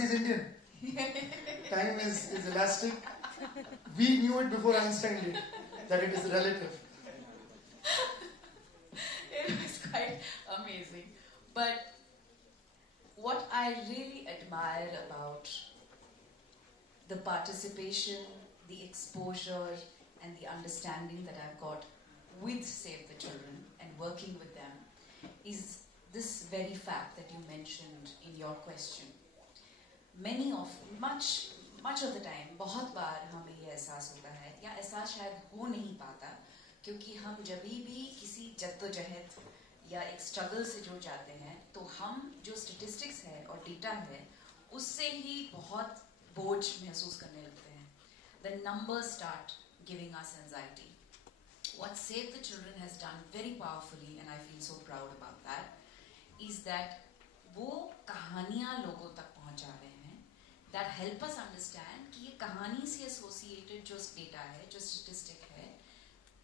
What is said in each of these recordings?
he's Indian. Time is elastic. We knew it before Einstein did, that it is relative. It was quite amazing. But what I really admire about the participation, the exposure, and the understanding that I've got with Save the Children and working with them is this very fact that you mentioned in your question. Much of the time, बहुत बार हमें ये एहसास होता है या एहसास शायद हो नहीं पाता क्योंकि हम जब भी किसी जद्दोजहद या एक स्ट्रगल से जुड़ जाते हैं तो हम जो स्टैटिस्टिक्स है और डेटा है उससे ही बहुत बोझ महसूस करने लगते हैं. The numbers start giving us anxiety. What Save the Children has done very powerfully, and I feel so proud about that, is that वो कहानियाँ लोगों तक पहुँचा रहे हैं that help us understand कि ये कहानी से associated जो डेटा है, जो स्टैटिस्टिक है,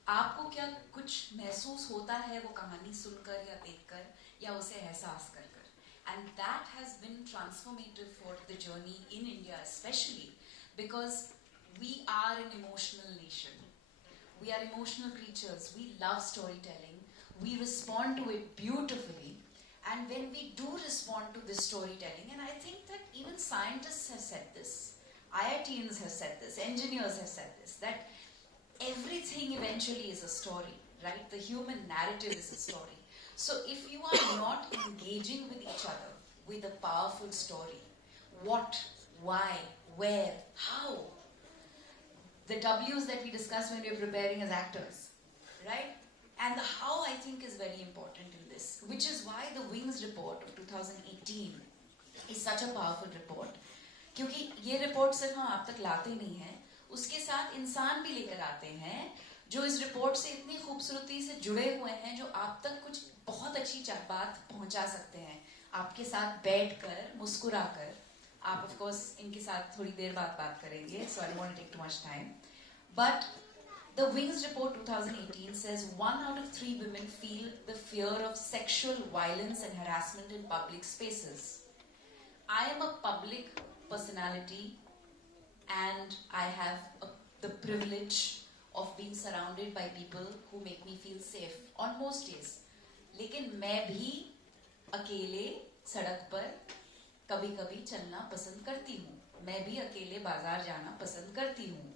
आपको क्या कुछ महसूस होता है वो कहानी सुनकर या देखकर या उसे एहसास कर कर. And that has been transformative for the journey in India especially because we are an emotional nation. We are emotional creatures. We love storytelling. We respond to it beautifully. And when we do respond to this storytelling, and I think that even scientists have said this, IITians have said this, engineers have said this, that everything eventually is a story, right? The human narrative is a story. So if you are not engaging with each other with a powerful story, what, why, where, how, the W's that we discuss when we're preparing as actors, right? And the how, I think, is very important in this, which is why the Wings report of 2018 is such a powerful report. क्योंकि ये report सिर्फ हम आप तक लाते नहीं हैं, उसके साथ इंसान भी लेकर आते हैं जो इस रिपोर्ट से इतनी खूबसूरती से जुड़े हुए हैं, जो आप तक कुछ बहुत अच्छी बात पहुंचा सकते हैं. आपके साथ बैठकर, मुस्कुराकर, आप of course इनके साथ थोड़ी देर बाद बात करेंगे, so I don't want to take too much time. But the Wings report 2018 says 1 out of 3 women feel the fear of sexual violence and harassment in public spaces. I am a public personality and I have the privilege of being surrounded by people who make me feel safe on most days. लेकिन मैं भी अकेले सड़क पर कभी-कभी चलना पसंद करती हूँ. मैं भी अकेले बाजार जाना पसंद करती हूँ.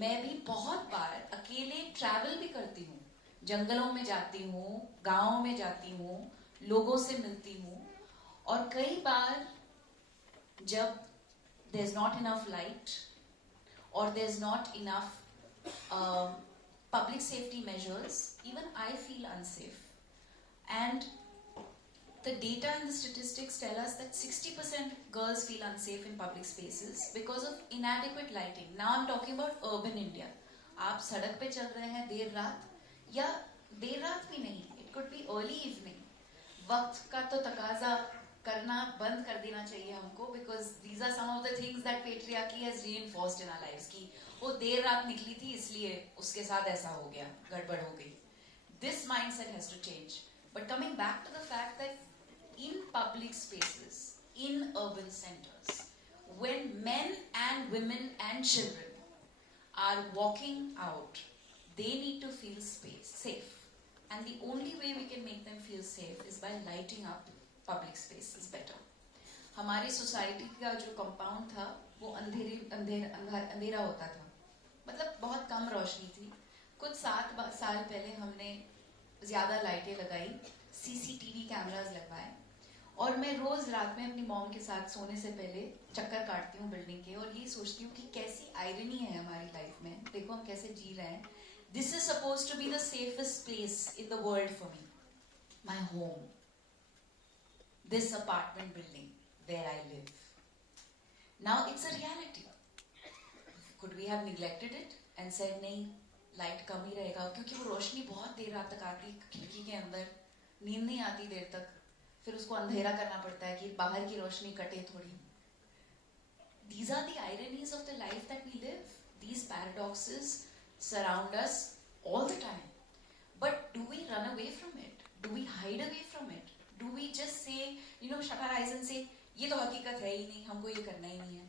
मैं भी बहुत बार अकेले ट्रैवल भी करती हूँ. जंगलों में जाती हूँ, गाँव में जाती हूँ, लोगों से मिलती हूँ. और कई बार जब there's not enough light or there's not enough public safety measures, even I feel unsafe. And the data and the statistics tell us that 60% girls feel unsafe in public spaces because of inadequate lighting. Now I'm talking about urban India. आप सड़क पे चल रहे हैं देर रात या देर रात भी नहीं, it could be early evening. वक्त का तो तकाजा करना बंद कर देना चाहिए हमको because these are some of the things that patriarchy has reinforced in our lives कि वो देर रात निकली थी इसलिए उसके साथ ऐसा हो गया, गड़बड़ हो गई. This mindset has to change. But coming back to the fact that in public spaces, in urban centers, when men and women and children are walking out, they need to feel safe. And the only way we can make them feel safe is by lighting up public spaces better. हमारी society का जो compound था वो अंधेरा होता था, मतलब बहुत कम रोशनी थी. कुछ 7 साल पहले हमने ज़्यादा लाइटें लगाई, सीसीटीवी कैमरास लगवाए, और मैं रोज़ रात में अपनी मॉम के साथ सोने से पहले चक्कर काटती हूँ बिल्डिंग के और ये सोचती हूँ कि कैसी आयरनी है हमारी लाइफ में, देखो हम कैसे जी रहे हैं. This is supposed to be the safest place in the world for me. My home. This apartment building where I live. Now it's a reality. Could we have neglected it and said नहीं light कम ही रहेगा क्योंकि वो रोशनी बहुत देर रात तक आती, खिड़की के अंदर नींद नहीं आती देर तक, फिर उसको अंधेरा करना पड़ता है कि बाहर की रोशनी कटे थोड़ी. These are the ironies of the life that we live. These paradoxes surround us all the time. But do we run away from it? Do we hide away from it? Do we just say, shut our eyes and say, ये तो हकीकत है ही नहीं, हमको ये करना ही नहीं है.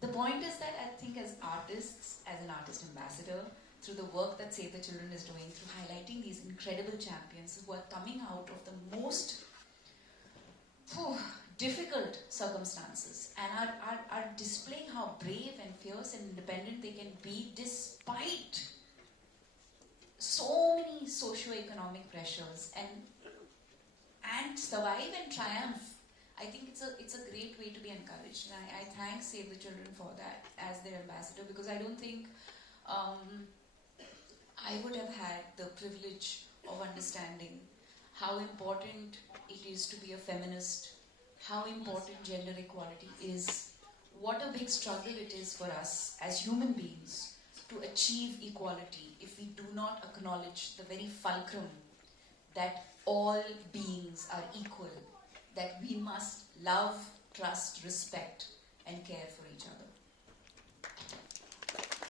The point is that I think as artists, as an artist ambassador, through the work that Save the Children is doing, through highlighting these incredible champions who are coming out of the most difficult circumstances and are displaying how brave and fierce and independent they can be despite so many socio-economic pressures and survive and triumph. I think it's a great way to be encouraged, and I thank Save the Children for that as their ambassador, because I don't think I would have had the privilege of understanding how important it is to be a feminist, how important gender equality is, what a big struggle it is for us as human beings to achieve equality if we do not acknowledge the very fulcrum that all beings are equal, that we must love, trust, respect, and care